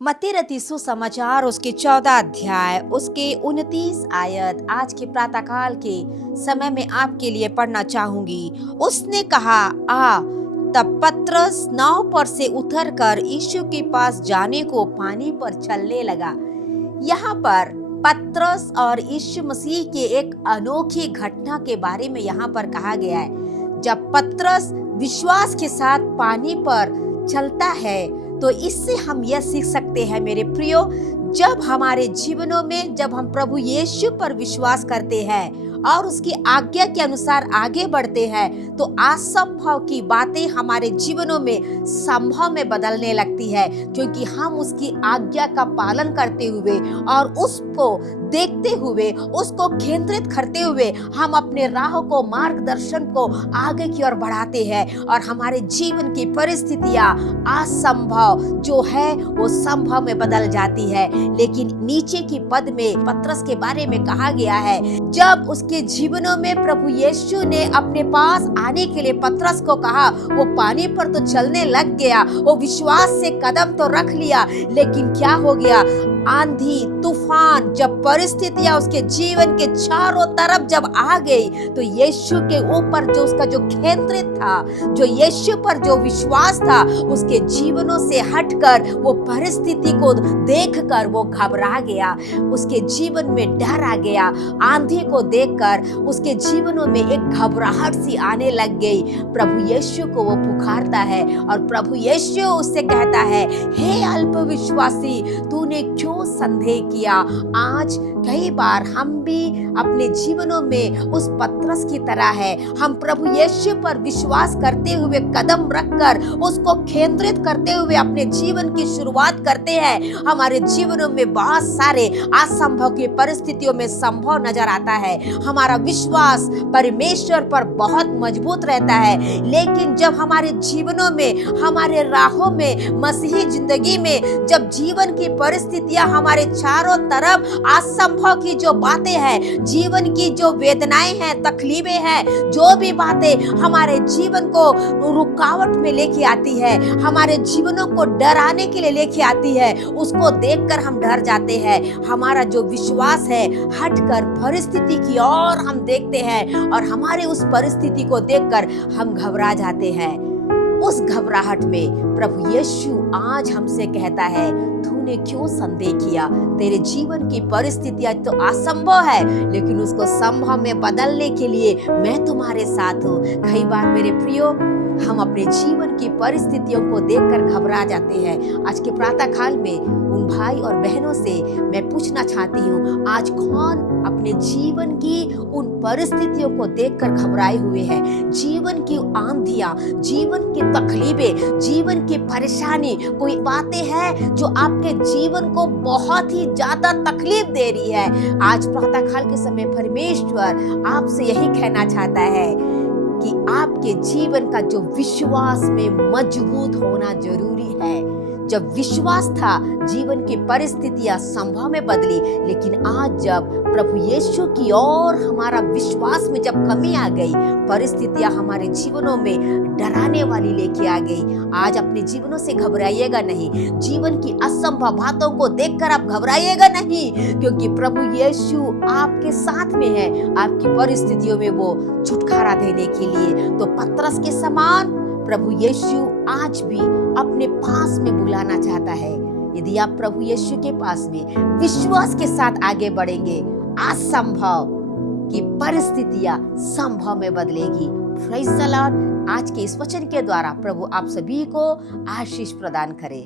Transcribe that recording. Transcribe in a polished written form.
मत्ती रचित सुसमाचार उसके 14 अध्याय उसके 29 आयत आज के प्रातःकाल के समय में आपके लिए पढ़ना चाहूंगी। उसने कहा, आ। तब पतरस नाव पर से उतरकर यीशु के पास जाने को पानी पर चलने लगा। यहाँ पर पतरस और यीशु मसीह के एक अनोखी घटना के बारे में यहाँ पर कहा गया है। जब पतरस विश्वास के साथ पानी पर चलता है तो इससे हम यह सीख सकते हैं मेरे प्रियो, जब हमारे जीवनों में जब हम प्रभु यीशु पर विश्वास करते हैं और उसकी आज्ञा के अनुसार आगे बढ़ते हैं तो असंभव की बातें हमारे जीवनों में संभव में बदलने लगती है, क्योंकि हम उसकी आज्ञा का पालन करते हुए और उसको देखते हुए उसको केंद्रित करते हुए हम अपने राह को मार्गदर्शन को आगे की ओर बढ़ाते हैं और हमारे जीवन की परिस्थितियां असंभव जो है वो संभव में बदल जाती है। लेकिन नीचे की पद में पतरस के बारे में कहा गया है, जब उसके जीवनों में प्रभु यीशु ने अपने पास आने के लिए पतरस को कहा, वो पानी पर तो चलने लग गया, वो विश्वास से कदम तो रख लिया, लेकिन क्या हो गया? आंधी तूफान जब परिस्थितियां उसके जीवन के चारों तरफ जब आ गई तो यीशु के ऊपर जो उसका जो केंद्रित था, जो यीशु पर जो विश्वास था, उसके जीवनों से हटकर वो परिस्थिति को देखकर वो घबरा गया, उसके जीवन में डर आ गया। आंधी को देखकर उसके जीवनों में एक घबराहट सी आने लग गई। प्रभु यीशु को वो पुकारता है और प्रभु यीशु उससे कहता है, हे अल्पविश्वासी, तूने क्यों संदेह किया? आज कई बार हम भी अपने जीवनों में उस पतरस की तरह है, हम प्रभु यीशु पर विश्वास करते हुए कदम रखकर उसको केंद्रित करते हुए अपने जीवन की शुरुआत करते हैं। हमारे जीवनों में बहुत सारे असंभव की परिस्थितियों में संभव नजर आता है, हमारा विश्वास परमेश्वर पर बहुत मजबूत रहता है, लेकिन जब हमारे जीवनों में हमारे राहों में मसीही जिंदगी में जब जीवन की परिस्थितियां हमारे चारों तरफ असंभव की जो बातें हैं, जीवन की जो वेदनाएं हैं, तकलीफें हैं, जो भी बातें हमारे जीवन को रुकावट में लेके आती है, हमारे जीवनों को डराने के लिए लेके आती है, उसको देखकर हम डर जाते हैं। हमारा जो विश्वास है हटकर परिस्थिति की ओर हम देखते हैं और हमारे उस परिस्थिति को देखकर हम घबरा जाते हैं। उस घबराहट में प्रभु यीशु आज हमसे कहता है, तूने क्यों संदेह किया? तेरे जीवन की परिस्थितियां तो असंभव है, लेकिन उसको संभव में बदलने के लिए मैं तुम्हारे साथ हूँ। कई बार मेरे प्रियो, हम अपने जीवन की परिस्थितियों को देखकर घबरा जाते हैं। आज के प्रातः काल में उन भाई और बहनों से मैं पूछना चाहती हूँ, आज कौन अपने जीवन की उन परिस्थितियों को देखकर घबराए हुए हैं? जीवन की आंधियां, जीवन की तकलीफें, जीवन की परेशानी, कोई बातें हैं जो आपके जीवन को बहुत ही ज्यादा तकलीफ दे रही है। आज प्रातः काल के समय परमेश्वर आपसे यही कहना चाहता है कि आपके जीवन का जो विश्वास में मजबूत होना जरूरी है। जब विश्वास था, जीवन की परिस्थितियां संभव में बदली, लेकिन आज जब प्रभु यीशु की ओर हमारा विश्वास में जब कमी आ गई, परिस्थितियां हमारे जीवनों में डराने वाली लेके आ गई। आज अपने जीवनों से घबराइएगा नहीं, जीवन की असंभव बातों को देखकर आप घबराइएगा नहीं, क्योंकि प्रभु यीशु आपके साथ में है, आपकी परिस्थितियों में वो छुटकारा देने के लिए। तो पतरस के समान प्रभु यीशु आज भी अपने पास में बुलाना चाहता है। यदि आप प्रभु यीशु के पास में विश्वास के साथ आगे बढ़ेंगे, असंभव की परिस्थितियां संभव में बदलेगी। Praise the Lord. आज के इस वचन के द्वारा प्रभु आप सभी को आशीष प्रदान करे।